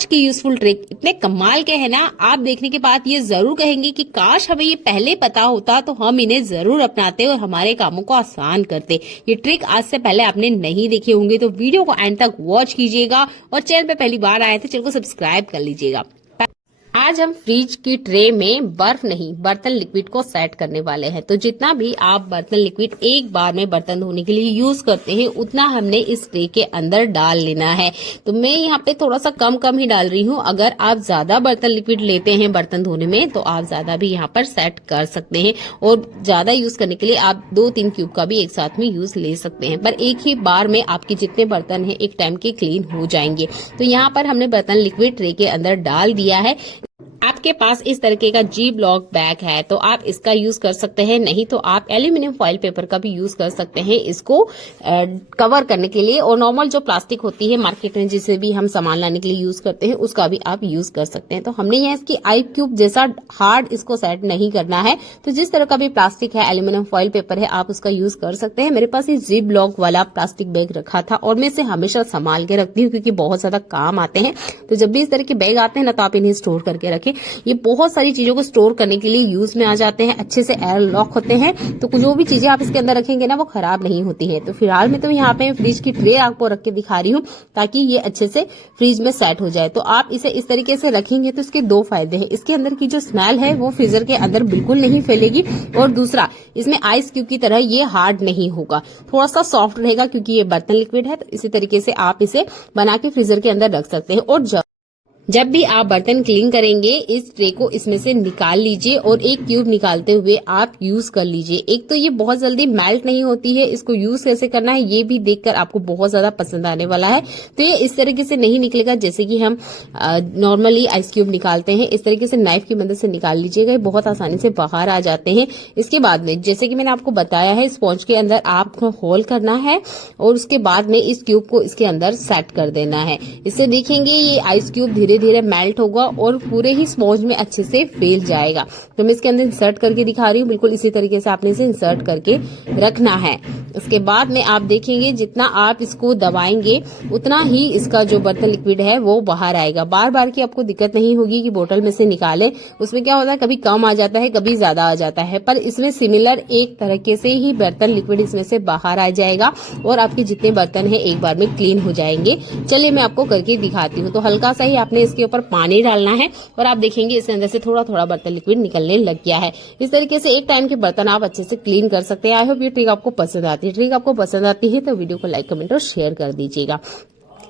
आज की useful trick इतने कमाल के हैं ना, आप देखने के बाद ये जरूर कहेंगे कि काश हमें ये पहले पता होता तो हम इन्हें जरूर अपनाते और हमारे कामों को आसान करते। ये ट्रिक आज से पहले आपने नहीं देखे होंगे तो वीडियो को एंड तक वॉच कीजिएगा और चैनल पे पहली बार आए तो चैनल को सब्सक्राइब कर लीजिएगा। आज हम फ्रिज की ट्रे में बर्फ नहीं बर्तन लिक्विड को सेट करने वाले हैं। तो जितना भी आप बर्तन लिक्विड एक बार में बर्तन धोने के लिए यूज करते हैं उतना हमने इस ट्रे के अंदर डाल लेना है। तो मैं यहाँ पे थोड़ा सा कम ही डाल रही हूँ। अगर आप ज्यादा बर्तन लिक्विड लेते हैं बर्तन धोने में तो आप ज्यादा भी यहाँ पर सेट कर सकते हैं और ज्यादा यूज करने के लिए आप 2-3 क्यूब का भी एक साथ में यूज ले सकते हैं। पर एक ही बार में आपके जितने बर्तन हैं एक टाइम के क्लीन हो जाएंगे। तो यहाँ पर हमने बर्तन लिक्विड ट्रे के अंदर डाल दिया है। आपके पास इस तरीके का जी ब्लॉक बैग है तो आप इसका यूज कर सकते हैं, नहीं तो आप एल्यूमिनियम फॉइल पेपर का भी यूज कर सकते हैं इसको कवर करने के लिए। और नॉर्मल जो प्लास्टिक होती है मार्केट में जिसे भी हम सामान लाने के लिए यूज करते हैं उसका भी आप यूज कर सकते हैं। तो हमने यहाँ इसकी आई क्यूब जैसा हार्ड इसको सेट नहीं करना है। तो जिस तरह का भी प्लास्टिक है एल्यूमिनियम फॉइल पेपर है आप उसका यूज कर सकते हैं। मेरे पास ये जी ब्लॉक वाला प्लास्टिक बैग रखा था और मैं इसे हमेशा संभाल के रखती हूँ क्योंकि बहुत ज्यादा काम आते हैं। तो जब भी इस तरह के बैग आते हैं ना तो आप इन्हें स्टोर करके रखें। ये बहुत सारी चीजों को स्टोर करने के लिए यूज में आ जाते हैं, अच्छे से एयर लॉक होते हैं। तो जो भी चीजें आप इसके अंदर रखेंगे ना वो खराब नहीं होती है। तो फिलहाल मैं तो यहाँ पे फ्रिज की ट्रे आपको रख के दिखा रही हूँ ताकि ये अच्छे से फ्रिज में सेट हो जाए। तो आप इसे इस तरीके से रखेंगे तो इसके 2 फायदे हैं। इसके अंदर की जो स्मेल है वो फ्रीजर के अंदर बिल्कुल नहीं फैलेगी और दूसरा इसमें आइस क्यूब की तरह ये हार्ड नहीं होगा, थोड़ा सा सॉफ्ट रहेगा क्योंकि ये बर्तन लिक्विड है। तो इसी तरीके से आप इसे बना के फ्रीजर के अंदर रख सकते हैं। और जब भी आप बर्तन क्लीन करेंगे इस ट्रे को इसमें से निकाल लीजिए और एक क्यूब निकालते हुए आप यूज कर लीजिए। एक तो ये बहुत जल्दी मेल्ट नहीं होती है, इसको यूज कैसे करना है ये भी देखकर आपको बहुत ज्यादा पसंद आने वाला है। तो ये इस तरीके से नहीं निकलेगा जैसे कि हम नॉर्मली आइस क्यूब निकालते हैं। इस तरीके से नाइफ की मदद से निकाल लीजिएगा, बहुत आसानी से बाहर आ जाते हैं। इसके बाद में जैसे कि मैंने आपको बताया है स्पॉन्ज के अंदर आपको होल करना है और उसके बाद में इस क्यूब को इसके अंदर सेट कर देना है। इससे देखेंगे ये आइस क्यूब धीरे धीरे मेल्ट होगा और पूरे ही स्पॉन्ज में अच्छे से फैल जाएगा। तो मैं इसके अंदर इंसर्ट करके दिखा रही हूँ। बिल्कुल इसी तरीके से आपने इसे इंसर्ट करके रखना है। इसके बाद में आप देखेंगे जितना आप इसको दबाएंगे उतना ही इसका जो बर्तन लिक्विड है वो बाहर आएगा। बार बार की आपको दिक्कत नहीं होगी कि बोतल में से निकाले। उसमें क्या होता है कभी कम आ जाता है कभी ज्यादा आ जाता है, पर इसमें सिमिलर एक तरीके से ही बर्तन लिक्विड इसमें से बाहर आ जाएगा और आपके जितने बर्तन है एक बार में क्लीन हो जाएंगे। चलिए मैं आपको करके दिखाती हूँ। तो हल्का सा ही आपने इसके ऊपर पानी डालना है और आप देखेंगे इसके अंदर से थोड़ा थोड़ा बर्तन लिक्विड निकलने लग गया है। इस तरीके से एक टाइम के बर्तन आप अच्छे से क्लीन कर सकते हैं। आई होप ये ट्रिक आपको पसंद आती है। ट्रिक आपको पसंद आती है तो वीडियो को लाइक कमेंट और शेयर कर दीजिएगा।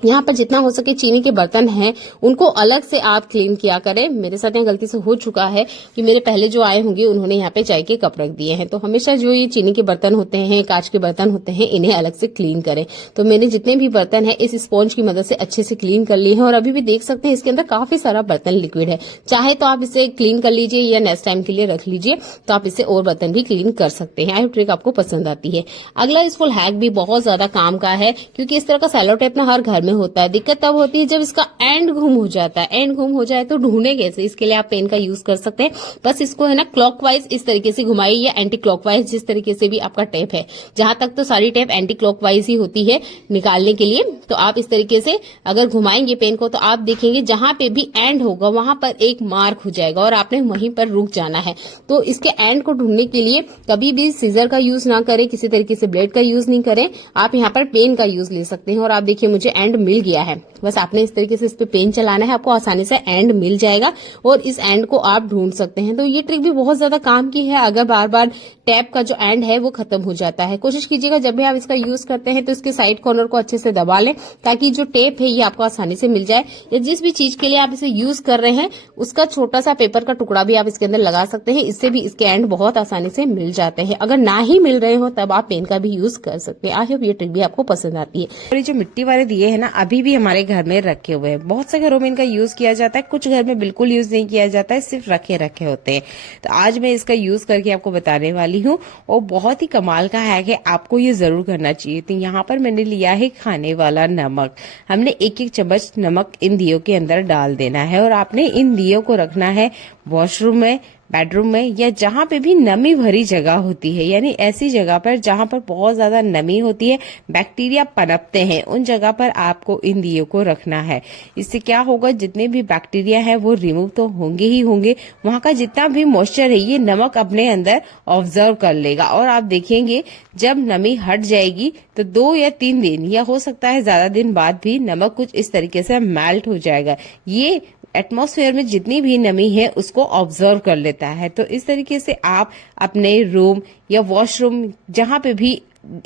यहाँ पर जितना हो सके चीनी के बर्तन हैं उनको अलग से आप क्लीन किया करें। मेरे साथ यहाँ गलती से हो चुका है कि मेरे पहले जो आए होंगे उन्होंने यहाँ पे चाय के कप रख दिए हैं। तो हमेशा जो ये चीनी के बर्तन होते हैं कांच के बर्तन होते हैं इन्हें अलग से क्लीन करें। तो मैंने जितने भी बर्तन है इस स्पॉन्ज की मदद से अच्छे से क्लीन कर लिए हैं और अभी भी देख सकते हैं इसके अंदर काफी सारा बर्तन लिक्विड है। चाहे तो आप इसे क्लीन कर लीजिए या नेक्स्ट टाइम के लिए रख लीजिए तो आप इसे और बर्तन भी क्लीन कर सकते हैं। आई होप ट्रिक आपको पसंद आती है। अगला यूजफुल हैक भी बहुत ज्यादा काम का है क्योंकि इस तरह का सेलो टेप ना हर घर में होता है। दिक्कत होती है जब इसका एंड गुम हो जाता है। एंड गुम हो जाए तो ढूंढे कैसे, इसके लिए आप पेन का यूज कर सकते हैं। बस इसको है ना क्लॉकवाइज इस तरीके से घुमाइए या एंटी क्लॉकवाइज जिस तरीके से भी आपका टेप है। जहां तक तो सारी टेप एंटी क्लॉकवाइज ही होती है निकालने के लिए। तो आप इस तरीके से अगर घुमाएंगे पेन को तो आप देखेंगे जहां पे भी एंड होगा वहां पर एक मार्क हो जाएगा और आपने वहीं पर रुक जाना है। तो इसके एंड को ढूंढने के लिए कभी भी सीजर का यूज ना करें, किसी तरीके से ब्लेड का यूज नहीं करें। आप यहाँ पर पेन का यूज ले सकते हैं और आप देखिए मुझे एंड मिल गया है। बस आपने इस तरीके से इस पे पेन चलाना है, आपको आसानी से एंड मिल जाएगा और इस एंड को आप ढूंढ सकते हैं। तो ये ट्रिक भी बहुत ज्यादा काम की है अगर बार बार टैप का जो एंड है वो खत्म हो जाता है। कोशिश कीजिएगा जब भी आप इसका यूज करते हैं तो इसके साइड कॉर्नर को अच्छे से दबा लें ताकि जो टेप है ये आपको आसानी से मिल जाए। या जिस भी चीज के लिए आप इसे यूज कर रहे हैं उसका छोटा सा पेपर का टुकड़ा भी आप इसके अंदर लगा सकते हैं। इससे भी इसके एंड बहुत आसानी से मिल जाते हैं। अगर ना ही मिल रहे हो तब आप पेन का भी यूज कर सकते हैं। आई होप ये ट्रिक भी आपको पसंद आती है। और ये जो मिट्टी वाले दिए है ना अभी भी हमारे घर में रखे हुए हैं। बहुत से घरों में इनका यूज किया जाता है, कुछ घर में बिल्कुल यूज नहीं किया जाता है, सिर्फ रखे रखे होते हैं। तो आज मैं इसका यूज करके आपको बताने वाली हूँ और बहुत ही कमाल का हैक है, आपको ये जरूर करना चाहिए। तो यहाँ पर मैंने लिया है खाने वाला नमक। हमने 1-1 चम्मच नमक इन दियों के अंदर डाल देना है और आपने इन दियों को रखना है वॉशरूम में, बेडरूम में या जहां पे भी नमी भरी जगह होती है, यानी ऐसी जगह पर जहां पर बहुत ज्यादा नमी होती है, बैक्टीरिया पनपते हैं, उन जगह पर आपको इन दियों को रखना है। इससे क्या होगा, जितने भी बैक्टीरिया है वो रिमूव तो होंगे ही होंगे, वहां का जितना भी मॉइस्चर है ये नमक अपने अंदर ऑब्जर्व कर लेगा और आप देखेंगे जब नमी हट जाएगी तो 2 या 3 दिन या हो सकता है ज्यादा दिन बाद भी नमक कुछ इस तरीके से मेल्ट हो जाएगा। ये एटमॉस्फेयर में जितनी भी नमी है उसको ऑब्जर्व कर लेता है। तो इस तरीके से आप अपने रूम या वॉशरूम जहां पे भी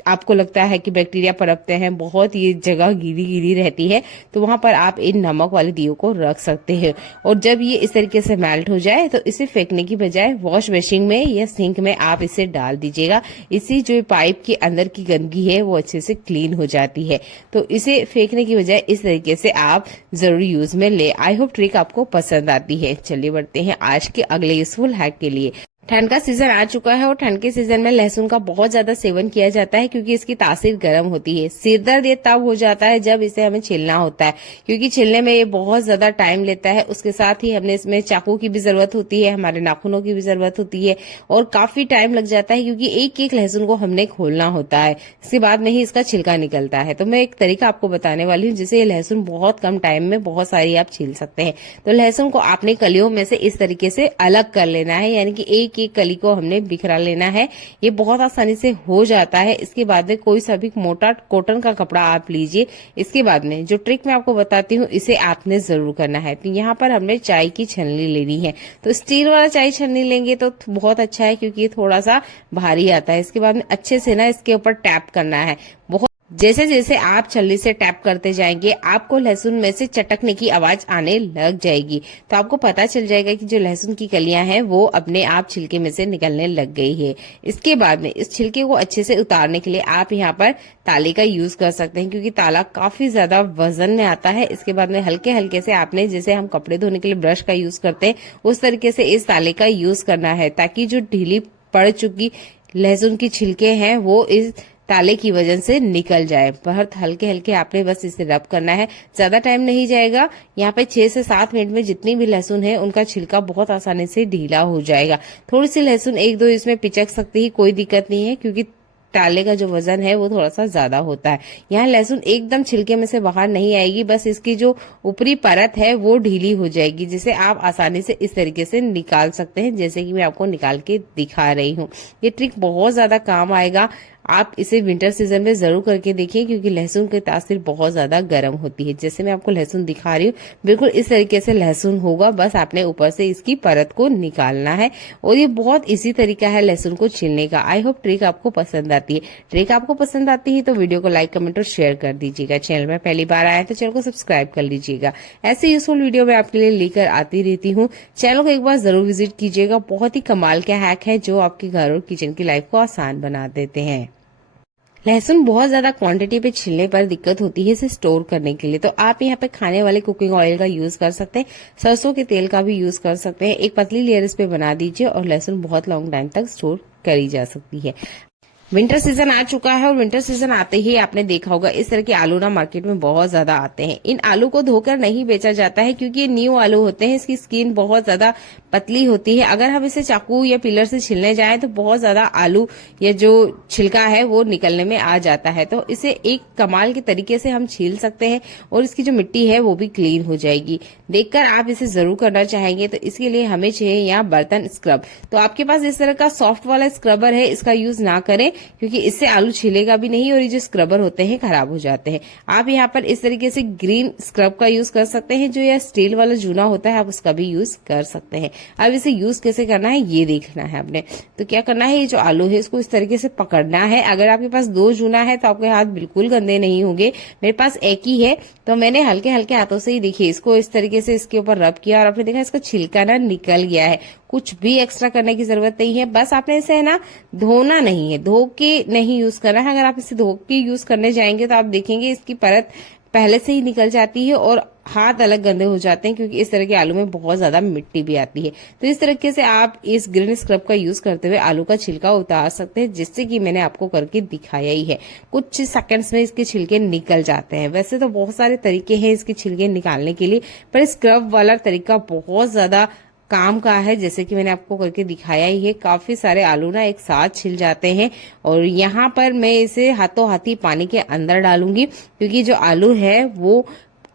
आपको लगता है कि बैक्टीरिया पनपते हैं, बहुत ये जगह गीली गीली रहती है, तो वहां पर आप इन नमक वाले दियों को रख सकते हैं। और जब ये इस तरीके से मेल्ट हो जाए तो इसे फेंकने की बजाय वॉश बेसिन में या सिंक में आप इसे डाल दीजिएगा। इससे जो पाइप के अंदर की गंदगी है वो अच्छे से क्लीन हो जाती है। तो इसे फेंकने की बजाय इस तरीके से आप जरूर यूज में ले। आई होप ट्रिक आपको पसंद आती है। चलिए बढ़ते हैं आज के अगले यूजफुल हैक के लिए। ठंड का सीजन आ चुका है और ठंड के सीजन में लहसुन का बहुत ज्यादा सेवन किया जाता है क्योंकि इसकी तासीर गर्म होती है। सिर दर्द ये तब हो जाता है जब इसे हमें छीलना होता है, क्योंकि छीलने में ये बहुत ज्यादा टाइम लेता है। उसके साथ ही हमने इसमें चाकू की भी जरूरत होती है, हमारे नाखूनों की भी जरूरत होती है और काफी टाइम लग जाता है क्योंकि एक एक लहसुन को हमने खोलना होता है। इसके बाद में ही इसका छिलका निकलता है। तो मैं एक तरीका आपको बताने वाली हूँ जिससे ये लहसुन बहुत कम टाइम में बहुत सारी आप छील सकते हैं। तो लहसुन को आपने कलियों में से इस तरीके से अलग कर लेना है, यानी कि एक एक कली को हमने बिखरा लेना है। ये बहुत आसानी से हो जाता है। इसके बाद में कोई सा भी मोटा कॉटन का कपड़ा आप लीजिए। इसके बाद में जो ट्रिक मैं आपको बताती हूँ इसे आपने जरूर करना है। तो यहाँ पर हमने चाय की छलनी लेनी है, तो स्टील वाला चाय छलनी लेंगे तो बहुत अच्छा है क्योंकि ये थोड़ा सा भारी आता है। इसके बाद में अच्छे से ना इसके ऊपर टैप करना है। बहुत जैसे जैसे आप छलनी से टैप करते जाएंगे आपको लहसुन में से चटकने की आवाज आने लग जाएगी। तो आपको पता चल जाएगा कि जो लहसुन की कलियां हैं वो अपने आप छिलके में से निकलने लग गई है। इसके बाद में इस छिलके को अच्छे से उतारने के लिए आप यहाँ पर ताले का यूज कर सकते हैं क्योंकि ताला काफी ज्यादा वजन में आता है। इसके बाद में हल्के हल्के से आपने जैसे हम कपड़े धोने के लिए ब्रश का यूज करते हैं उस तरीके से इस ताले का यूज करना है, ताकि जो ढीली पड़ चुकी लहसुन की छिलके हैं वो इस ताले की वजह से निकल जाए। बहुत हल्के हल्के आपने बस इसे रब करना है, ज्यादा टाइम नहीं जाएगा। यहाँ पे 6 से 7 मिनट में जितनी भी लहसुन है उनका छिलका बहुत आसानी से ढीला हो जाएगा। थोड़ी सी लहसुन 1-2 इसमें पिचक सकती है, कोई दिक्कत नहीं है क्योंकि ताले का जो वजन है वो थोड़ा सा ज्यादा होता है। यहाँ लहसुन एकदम छिलके में से बाहर नहीं आएगी, बस इसकी जो ऊपरी परत है वो ढीली हो जाएगी, जिसे आप आसानी से इस तरीके से निकाल सकते हैं जैसे कि मैं आपको निकाल के दिखा रही हूँ। ये ट्रिक बहुत ज्यादा काम आएगा। आप इसे विंटर सीजन में जरूर करके देखिए क्योंकि लहसुन की तासीर बहुत ज्यादा गर्म होती है। जैसे मैं आपको लहसुन दिखा रही हूँ बिल्कुल इस तरीके से लहसुन होगा, बस आपने ऊपर से इसकी परत को निकालना है। और ये बहुत इजी तरीका है लहसुन को छीलने का। आई होप ट्रिक आपको पसंद आती है। ट्रिक आपको पसंद आती है तो वीडियो को लाइक, कमेंट और शेयर कर दीजिएगा। चैनल में पहली बार आए तो चैनल को सब्सक्राइब कर लीजिएगा। ऐसे यूजफुल वीडियो मैं आपके लिए लेकर आती रहती हूँ। चैनल को एक बार जरूर विजिट कीजिएगा। बहुत ही कमाल के हैक है जो आपके घर और किचन की लाइफ को आसान बना देते हैं। लहसुन बहुत ज्यादा क्वांटिटी पे छीलने पर दिक्कत होती है इसे स्टोर करने के लिए, तो आप यहाँ पे खाने वाले कुकिंग ऑयल का यूज कर सकते हैं, सरसों के तेल का भी यूज कर सकते हैं। एक पतली लेयर इस पे बना दीजिए और लहसुन बहुत लॉन्ग टाइम तक स्टोर करी जा सकती है। विंटर सीजन आ चुका है और विंटर सीजन आते ही आपने देखा होगा इस तरह के आलू ना मार्केट में बहुत ज्यादा आते हैं। इन आलू को धोकर नहीं बेचा जाता है क्योंकि ये न्यू आलू होते हैं, इसकी स्किन बहुत ज्यादा पतली होती है। अगर हम इसे चाकू या पिलर से छीलने जाएं तो बहुत ज्यादा आलू या जो छिलका है वो निकलने में आ जाता है। तो इसे एक कमाल के तरीके से हम छील सकते हैं और इसकी जो मिट्टी है वो भी क्लीन हो जाएगी। देखकर आप इसे जरूर करना चाहेंगे। तो इसके लिए हमें चाहिए यहाँ बर्तन स्क्रब। तो आपके पास इस तरह का सॉफ्ट वाला स्क्रबर है, इसका यूज ना करें क्योंकि इससे आलू छिलेगा भी नहीं और ये जो स्क्रबर होते हैं खराब हो जाते हैं। आप यहाँ पर इस तरीके से ग्रीन स्क्रब का यूज कर सकते हैं, जो यह स्टील वाला जूना होता है आप उसका भी यूज कर सकते हैं। अब इसे यूज कैसे करना है ये देखना है आपने। तो क्या करना है, ये जो आलू है इसको इस तरीके से पकड़ना है। अगर आपके पास 2 जूना है तो आपके हाथ बिल्कुल गंदे नहीं होंगे। मेरे पास एक ही है तो मैंने हल्के हल्के हाथों से ही देखिए इसको इस तरीके से इसके ऊपर रब किया और आपने देखा इसका छिलका ना निकल गया है। कुछ भी एक्स्ट्रा करने की जरूरत नहीं है, बस आपने इसे ना धोना नहीं है, धो के नहीं यूज करना है। अगर आप इसे धो के यूज करने जाएंगे तो आप देखेंगे इसकी परत पहले से ही निकल जाती है और हाथ अलग गंदे हो जाते हैं क्योंकि इस तरह के आलू में बहुत ज्यादा मिट्टी भी आती है। तो इस तरीके से आप इस ग्रीन स्क्रब का यूज करते हुए आलू का छिलका उतार सकते हैं, जिससे कि मैंने आपको करके दिखाया ही है। कुछ सेकंड्स में इसके छिलके निकल जाते हैं। वैसे तो बहुत सारे तरीके हैं इसके छिलके निकालने के लिए, पर स्क्रब वाला तरीका बहुत ज्यादा काम का है, जैसे कि मैंने आपको करके दिखाया ही है। काफी सारे आलू ना एक साथ छिल जाते हैं और यहाँ पर मैं इसे हाथों हाथी पानी के अंदर डालूंगी, क्योंकि जो आलू है वो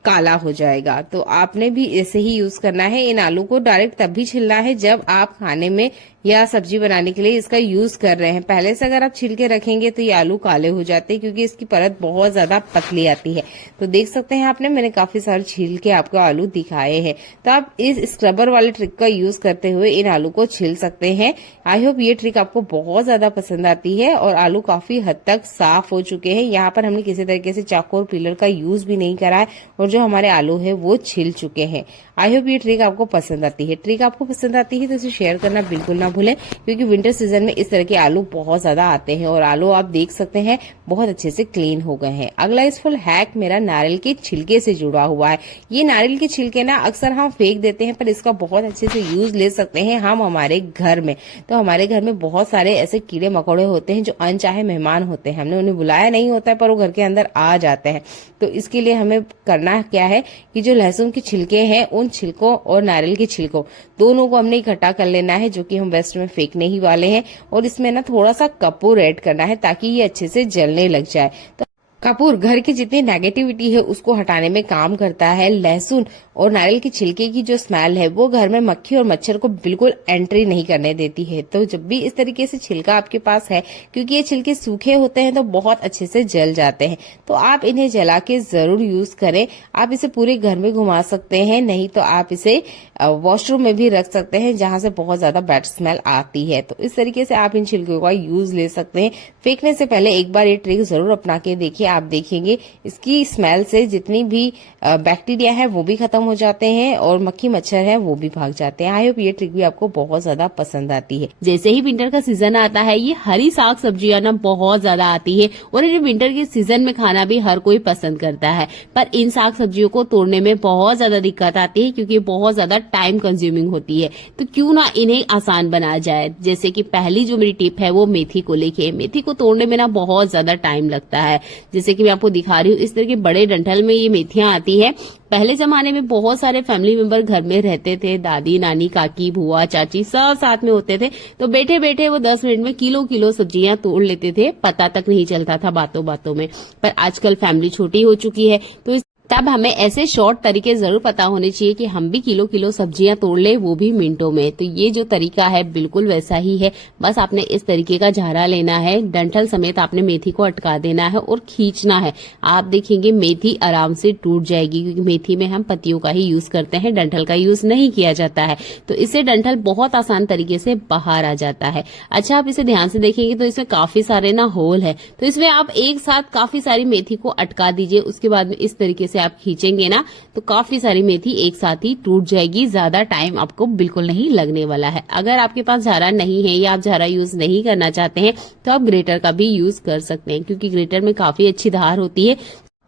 काला हो जाएगा। तो आपने भी ऐसे ही यूज करना है। इन आलू को डायरेक्ट तभी छिलना है जब आप खाने में या सब्जी बनाने के लिए इसका यूज कर रहे हैं। पहले से अगर आप छिल के रखेंगे तो ये आलू काले हो जाते हैं, क्योंकि इसकी परत बहुत ज्यादा पतली आती है। तो देख सकते हैं आपने, मैंने काफी सारे छील के आपको आलू दिखाए हैं। तो आप इस स्क्रबर वाले ट्रिक का यूज करते हुए इन आलू को छिल सकते हैं। आई होप ये ट्रिक आपको बहुत ज्यादा पसंद आती है। और आलू काफी हद तक साफ हो चुके हैं। यहाँ पर हमने किसी तरीके से चाकू और पीलर का यूज भी नहीं करा है और जो हमारे आलू है वो छिल चुके हैं। आई होप ये ट्रिक आपको पसंद आती है। ट्रिक आपको पसंद आती है तो इसे शेयर करना बिल्कुल ना भूलें, क्योंकि विंटर सीजन में इस तरह के आलू बहुत ज्यादा आते हैं और आलू आप देख सकते हैं बहुत अच्छे से क्लीन हो गए हैं। अगला यूजफुल हैक मेरा नारियल के छिलके से जुड़ा हुआ है। ये नारियल के छिलके ना अक्सर हम फेंक देते हैं, पर इसका बहुत अच्छे से यूज ले सकते हैं हम हमारे घर में। तो हमारे घर में बहुत सारे ऐसे कीड़े मकोड़े होते हैं जो अनचाहे मेहमान होते हैं। हमने उन्हें बुलाया नहीं होता है पर वो घर के अंदर आ जाते हैं। तो इसके लिए हमें करना क्या है कि जो लहसुन के छिलके हैं उन छिलकों और नारियल के छिलकों दोनों को हमने इकट्ठा कर लेना है, जो कि हम वेस्ट में फेंकने ही वाले हैं। और इसमें ना थोड़ा सा कपूर ऐड करना है ताकि ये अच्छे से जलने लग जाए। तो कपूर घर की जितनी नेगेटिविटी है उसको हटाने में काम करता है। लहसुन और नारियल के छिलके की जो स्मेल है वो घर में मक्खी और मच्छर को बिल्कुल एंट्री नहीं करने देती है। तो जब भी इस तरीके से छिलका आपके पास है, क्योंकि ये छिलके सूखे होते हैं तो बहुत अच्छे से जल जाते हैं, तो आप इन्हें जला के जरूर यूज करें। आप इसे पूरे घर में घुमा सकते हैं, नहीं तो आप इसे वॉशरूम में भी रख सकते हैं जहां से बहुत ज्यादा बैड स्मेल आती है। तो इस तरीके से आप इन छिलकों का यूज ले सकते हैं। फेंकने से पहले एक बार ये ट्रिक जरूर अपना के देखिए। आप देखेंगे इसकी स्मेल से जितनी भी बैक्टीरिया है वो भी खत्म हो जाते हैं और मक्खी मच्छर है वो भी भाग जाते हैं। आई होप ये ट्रिक भी आपको बहुत ज्यादा पसंद आती है। जैसे ही विंटर का सीजन आता है ये हरी साग सब्जियां ना बहुत ज्यादा आती है और ये विंटर के सीजन में खाना भी हर कोई पसंद करता है। पर इन साग सब्जियों को तोड़ने में बहुत ज्यादा दिक्कत आती है, क्योंकि बहुत ज्यादा टाइम कंज्यूमिंग होती है। तो क्यों ना इन्हें आसान बनाया जाए। जैसे कि पहली जो मेरी टिप है वो मेथी को लेके। मेथी को तोड़ने में ना बहुत ज्यादा टाइम लगता है। जैसे कि मैं आपको दिखा रही हूँ, इस तरह के बड़े डंठल में ये मेथियां आती है। पहले जमाने में बहुत सारे फैमिली मेंबर घर में रहते थे, दादी नानी काकी बुआ चाची सब साथ में होते थे। तो बैठे बैठे वो 10 मिनट में किलो किलो सब्जियां तोड़ लेते थे, पता तक नहीं चलता था बातों बातों में। पर आजकल फैमिली छोटी हो चुकी है, तो तब हमें ऐसे शॉर्ट तरीके जरूर पता होने चाहिए कि हम भी किलो किलो सब्जियां तोड़ ले, वो भी मिनटों में। तो ये जो तरीका है बिल्कुल वैसा ही है। बस आपने इस तरीके का झारा लेना है, डंठल समेत आपने मेथी को अटका देना है और खींचना है। आप देखेंगे मेथी आराम से टूट जाएगी, क्योंकि मेथी में हम पत्तियों का ही यूज करते हैं, डंठल का यूज नहीं किया जाता है। तो इससे डंठल बहुत आसान तरीके से बाहर आ जाता है। अच्छा, आप इसे ध्यान से देखेंगे तो इसमें काफी सारे ना होल है, तो इसमें आप एक साथ काफी सारी मेथी को अटका दीजिए। उसके बाद में इस तरीके से आप खींचेंगे ना तो काफी सारी मेथी एक साथ ही टूट जाएगी। ज्यादा टाइम आपको बिल्कुल नहीं लगने वाला है। अगर आपके पास झारा नहीं है या आप झारा यूज नहीं करना चाहते हैं तो आप ग्रेटर का भी यूज कर सकते हैं, क्योंकि ग्रेटर में काफी अच्छी धार होती है,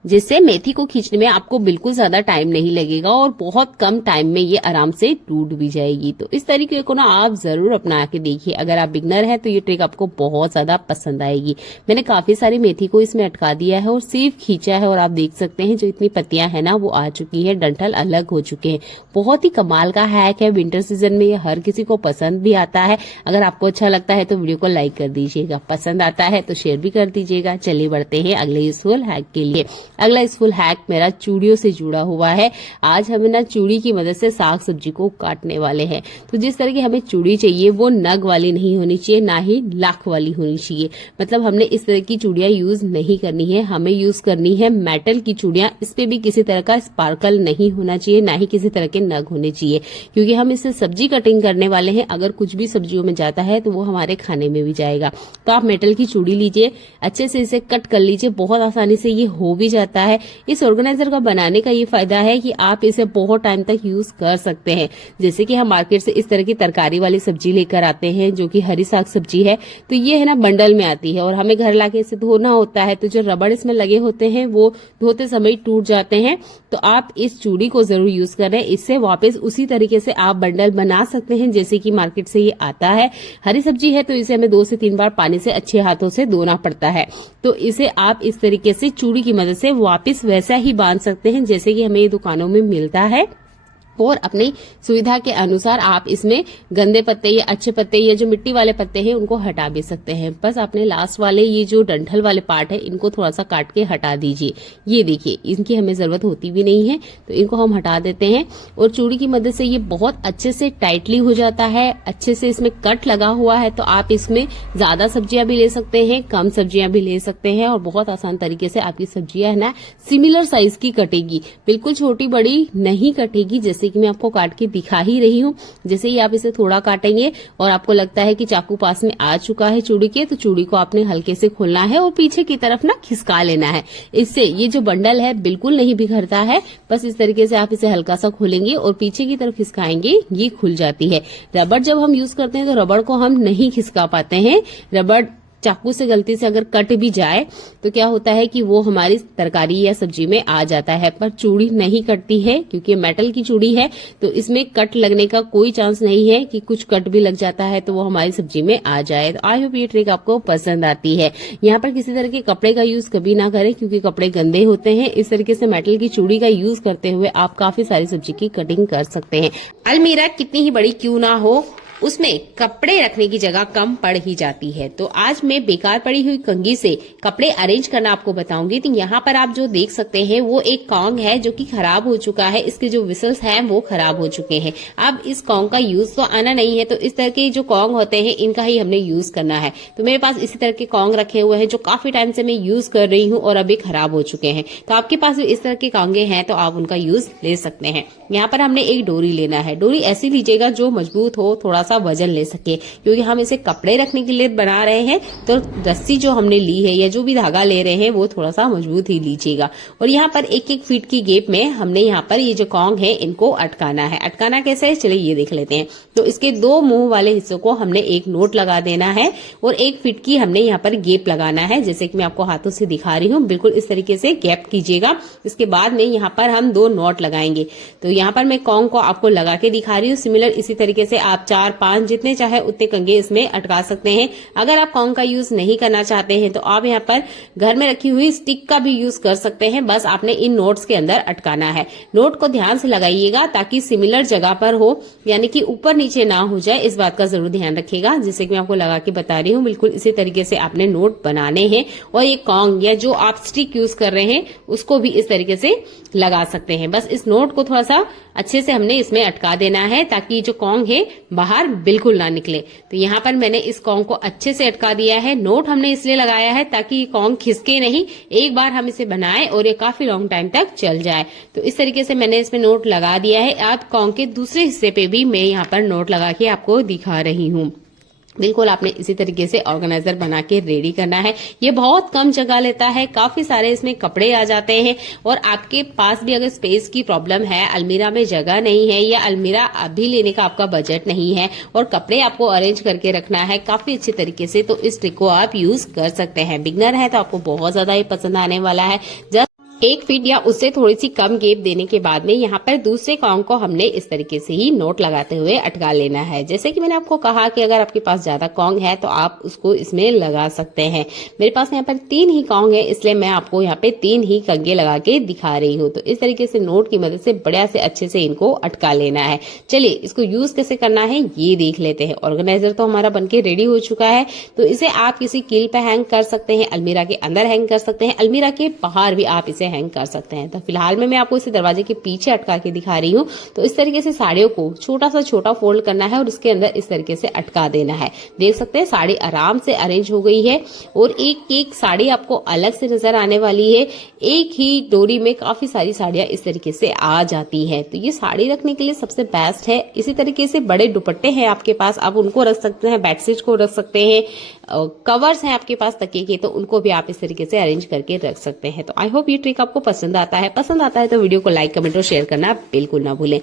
जिससे मेथी को खींचने में आपको बिल्कुल ज्यादा टाइम नहीं लगेगा और बहुत कम टाइम में ये आराम से टूट भी जाएगी। तो इस तरीके को ना आप जरूर अपना के देखिए। अगर आप बिगनर हैं तो ये ट्रिक आपको बहुत ज्यादा पसंद आएगी। मैंने काफी सारी मेथी को इसमें अटका दिया है और सिर्फ खींचा है और आप देख सकते हैं जो इतनी पत्तियां है ना वो आ चुकी है, डंठल अलग हो चुके हैं। बहुत ही कमाल का हैक है। विंटर सीजन में ये हर किसी को पसंद भी आता है। अगर आपको अच्छा लगता है तो वीडियो को लाइक कर दीजिएगा, पसंद आता है तो शेयर भी कर दीजिएगा। चलिए बढ़ते हैं अगले यूजफुल हैक के लिए। अगला यूजफुल हैक मेरा चूड़ियों से जुड़ा हुआ है। आज हमें ना चूड़ी की मदद से साग सब्जी को काटने वाले हैं। तो जिस तरह की हमें चूड़ी चाहिए वो नग वाली नहीं होनी चाहिए, ना ही लाख वाली होनी चाहिए। मतलब हमने इस तरह की चूड़ियां यूज नहीं करनी है, हमें यूज करनी है मेटल की चूड़ियां। इस पे भी किसी तरह का स्पार्कल नहीं होना चाहिए, ना ही किसी तरह के नग होने चाहिए, क्योंकि हम इससे सब्जी कटिंग करने वाले हैं। अगर कुछ भी सब्जियों में जाता है तो वो हमारे खाने में भी जाएगा। तो आप मेटल की चूड़ी लीजिए, अच्छे से इसे कट कर लीजिए। बहुत आसानी से ये हो भी जाता है। इस ऑर्गेनाइजर का बनाने का ये फायदा है कि आप इसे बहुत टाइम तक यूज कर सकते हैं। जैसे कि हम मार्केट से इस तरह की तरकारी वाली सब्जी लेकर आते हैं जो कि हरी साग सब्जी है, तो ये है ना बंडल में आती है और हमें घर लाके इसे धोना होता है। तो जो रबड़ इसमें लगे होते हैं वो धोते समय टूट जाते हैं। तो आप इस चूड़ी को जरूर यूज करें, इससे वापस उसी तरीके से आप बंडल बना सकते हैं जैसे कि मार्केट से ये आता है। हरी सब्जी है तो इसे हमें 2 से 3 बार पानी से अच्छे हाथों से धोना पड़ता है। तो इसे आप इस तरीके से चूड़ी की मदद से वापस वैसा ही बांध सकते हैं जैसे कि हमें दुकानों में मिलता है। और अपनी सुविधा के अनुसार आप इसमें गंदे पत्ते या अच्छे पत्ते या जो मिट्टी वाले पत्ते हैं उनको हटा भी सकते हैं। बस आपने लास्ट वाले ये जो डंठल वाले पार्ट है इनको थोड़ा सा काट के हटा दीजिए। ये देखिए, इनकी हमें जरूरत होती भी नहीं है तो इनको हम हटा देते हैं। और चूड़ी की मदद से ये बहुत अच्छे से टाइटली हो जाता है, अच्छे से इसमें कट लगा हुआ है। तो आप इसमें ज्यादा सब्जियां भी ले सकते हैं, कम सब्जियां भी ले सकते हैं और बहुत आसान तरीके से आपकी सब्जियां है ना सिमिलर साइज की कटेगी, बिल्कुल छोटी बड़ी नहीं कटेगी। जैसे कि मैं आपको काट के दिखा ही रही हूँ। जैसे ही आप इसे थोड़ा काटेंगे और आपको लगता है कि चाकू पास में आ चुका है चूड़ी के, तो चूड़ी को आपने हल्के से खोलना है और पीछे की तरफ ना खिसका लेना है। इससे ये जो बंडल है बिल्कुल नहीं बिखरता है। बस इस तरीके से आप इसे हल्का सा खोलेंगे और पीछे की तरफ खिसकाएंगे, ये खुल जाती है। रबड़ जब हम यूज करते हैं तो रबड़ को हम नहीं खिसका पाते हैं। रबड़ चाकू से गलती से अगर कट भी जाए तो क्या होता है कि वो हमारी तरकारी या सब्जी में आ जाता है, पर चूड़ी नहीं कटती है क्योंकि मेटल की चूड़ी है। तो इसमें कट लगने का कोई चांस नहीं है कि कुछ कट भी लग जाता है तो वो हमारी सब्जी में आ जाए। तो आई होप ये ट्रिक आपको पसंद आती है। यहाँ पर किसी तरह के कपड़े का यूज कभी ना करें क्योंकि कपड़े गंदे होते हैं। इस तरीके से मेटल की चूड़ी का यूज करते हुए आप काफी सारी सब्जी की कटिंग कर सकते हैं। अलमीरा कितनी ही बड़ी क्यों ना हो, उसमें कपड़े रखने की जगह कम पड़ ही जाती है। तो आज मैं बेकार पड़ी हुई कंघी से कपड़े अरेंज करना आपको बताऊंगी। तो यहाँ पर आप जो देख सकते हैं वो एक कॉन्ग है जो कि खराब हो चुका है, इसके जो विसल्स हैं वो खराब हो चुके हैं। अब इस कॉन्ग का यूज तो आना नहीं है, तो इस तरह के जो कॉन्ग होते हैं इनका ही हमने यूज करना है। तो मेरे पास इसी तरह के कॉन्ग रखे हुए हैं जो काफी टाइम से मैं यूज कर रही हूँ और अभी खराब हो चुके हैं। तो आपके पास भी इस तरह के कॉन्गे हैं तो आप उनका यूज ले सकते हैं। यहाँ पर हमने एक डोरी लेना है। डोरी ऐसी लीजिएगा जो मजबूत हो, थोड़ा सा वजन ले सके, क्योंकि हम इसे कपड़े रखने के लिए बना रहे हैं। तो रस्सी जो हमने ली है या जो भी धागा ले रहे हैं वो थोड़ा सा मजबूत ही लीजिएगा। और यहाँ पर 1-1 फीट की गैप में हमने यहाँ पर ये जो कॉन्ग है इनको अटकाना है। अटकाना कैसे है चलिए ये देख लेते हैं। तो इसके 2 मुंह वाले हिस्सों को हमने एक नोट लगा देना है और 1 फीट की हमने यहाँ पर गैप लगाना है। जैसे कि मैं आपको हाथों से दिखा रही हूँ, बिल्कुल इस तरीके से गैप कीजिएगा। इसके बाद में यहाँ पर हम 2 नॉट लगाएंगे। तो यहाँ पर मैं कॉन्ग को आपको लगा के दिखा रही हूँ। सिमिलर इसी तरीके से आप 4-5 जितने चाहे उतने कंघे इसमें अटका सकते हैं। अगर आप कॉन्ग का यूज नहीं करना चाहते हैं तो आप यहाँ पर घर में रखी हुई स्टिक का भी यूज कर सकते हैं। बस आपने इन नोट्स के अंदर अटकाना है। नोट को ध्यान से लगाइएगा ताकि सिमिलर जगह पर हो, यानी कि ऊपर नीचे ना हो जाए, इस बात का जरूर ध्यान रखिएगा। जैसे कि मैं आपको लगा के बता रही हूँ, बिल्कुल इसी तरीके से आपने नोट बनाने हैं। और ये कॉन्ग या जो आप स्टिक यूज कर रहे हैं उसको भी इस तरीके से लगा सकते हैं। बस इस नोट को थोड़ा सा अच्छे से हमने इसमें अटका देना है ताकि जो कॉन्ग है बाहर बिल्कुल ना निकले। तो यहाँ पर मैंने इस कॉन्ग को अच्छे से अटका दिया है। नोट हमने इसलिए लगाया है ताकि ये कॉन्ग खिसके नहीं, एक बार हम इसे बनाएं और ये काफी लॉन्ग टाइम तक चल जाए। तो इस तरीके से मैंने इसमें नोट लगा दिया है। आप कॉन्ग के दूसरे हिस्से पे भी मैं यहाँ पर नोट लगा के आपको दिखा रही हूँ। बिल्कुल आपने इसी तरीके से ऑर्गेनाइजर बना के रेडी करना है। ये बहुत कम जगह लेता है, काफी सारे इसमें कपड़े आ जाते हैं। और आपके पास भी अगर स्पेस की प्रॉब्लम है, अलमीरा में जगह नहीं है या अलमीरा अभी लेने का आपका बजट नहीं है और कपड़े आपको अरेंज करके रखना है काफी अच्छे तरीके से, तो इस ट्रिक को आप यूज कर सकते हैं। बिगनर है तो आपको बहुत ज्यादा ये पसंद आने वाला है। 1 फीट या उससे थोड़ी सी कम गैप देने के बाद में यहाँ पर दूसरे कॉन्ग को हमने इस तरीके से ही नोट लगाते हुए अटका लेना है। जैसे कि मैंने आपको कहा कि अगर आपके पास ज्यादा कॉन्ग है तो आप उसको इसमें लगा सकते हैं। मेरे पास यहाँ पर 3 ही कॉन्ग है, इसलिए मैं आपको यहाँ पे 3 ही कंघे लगा के दिखा रही हूँ। तो इस तरीके से नोट की मदद से बढ़िया से अच्छे से इनको अटका लेना है। चलिए इसको यूज कैसे करना है ये देख लेते हैं। ऑर्गेनाइजर तो हमारा बनके रेडी हो चुका है। तो इसे आप किसी कील पे हैंग कर सकते हैं, अलमीरा के अंदर हैंग कर सकते हैं, अलमीरा के बाहर भी आप इसे हैंग कर सकते हैं। तो फिलहाल में मैं आपको इसे दरवाजे के पीछे अटका के दिखा रही हूँ। तो इस तरीके से साड़ियों को छोटा फोल्ड करना है और इसके अंदर इस तरीके से अटका देना है। देख सकते हैं साड़ी आराम से अरेंज हो गई है और एक साड़ी आपको अलग से नजर आने वाली है। एक ही डोरी में काफी सारी साड़ियां इस तरीके से आ जाती है। तो ये साड़ी रखने के लिए सबसे बेस्ट है। इसी तरीके से बड़े दुपट्टे हैं आपके पास, आप उनको रख सकते हैं, बेडशीट को रख सकते हैं, कवर्स हैं आपके पास तकिए के, तो उनको भी आप इस तरीके से अरेंज करके रख सकते हैं। तो आई होप ये ट्रिक आपको पसंद आता है तो वीडियो को लाइक, कमेंट और शेयर करना बिल्कुल ना भूलें।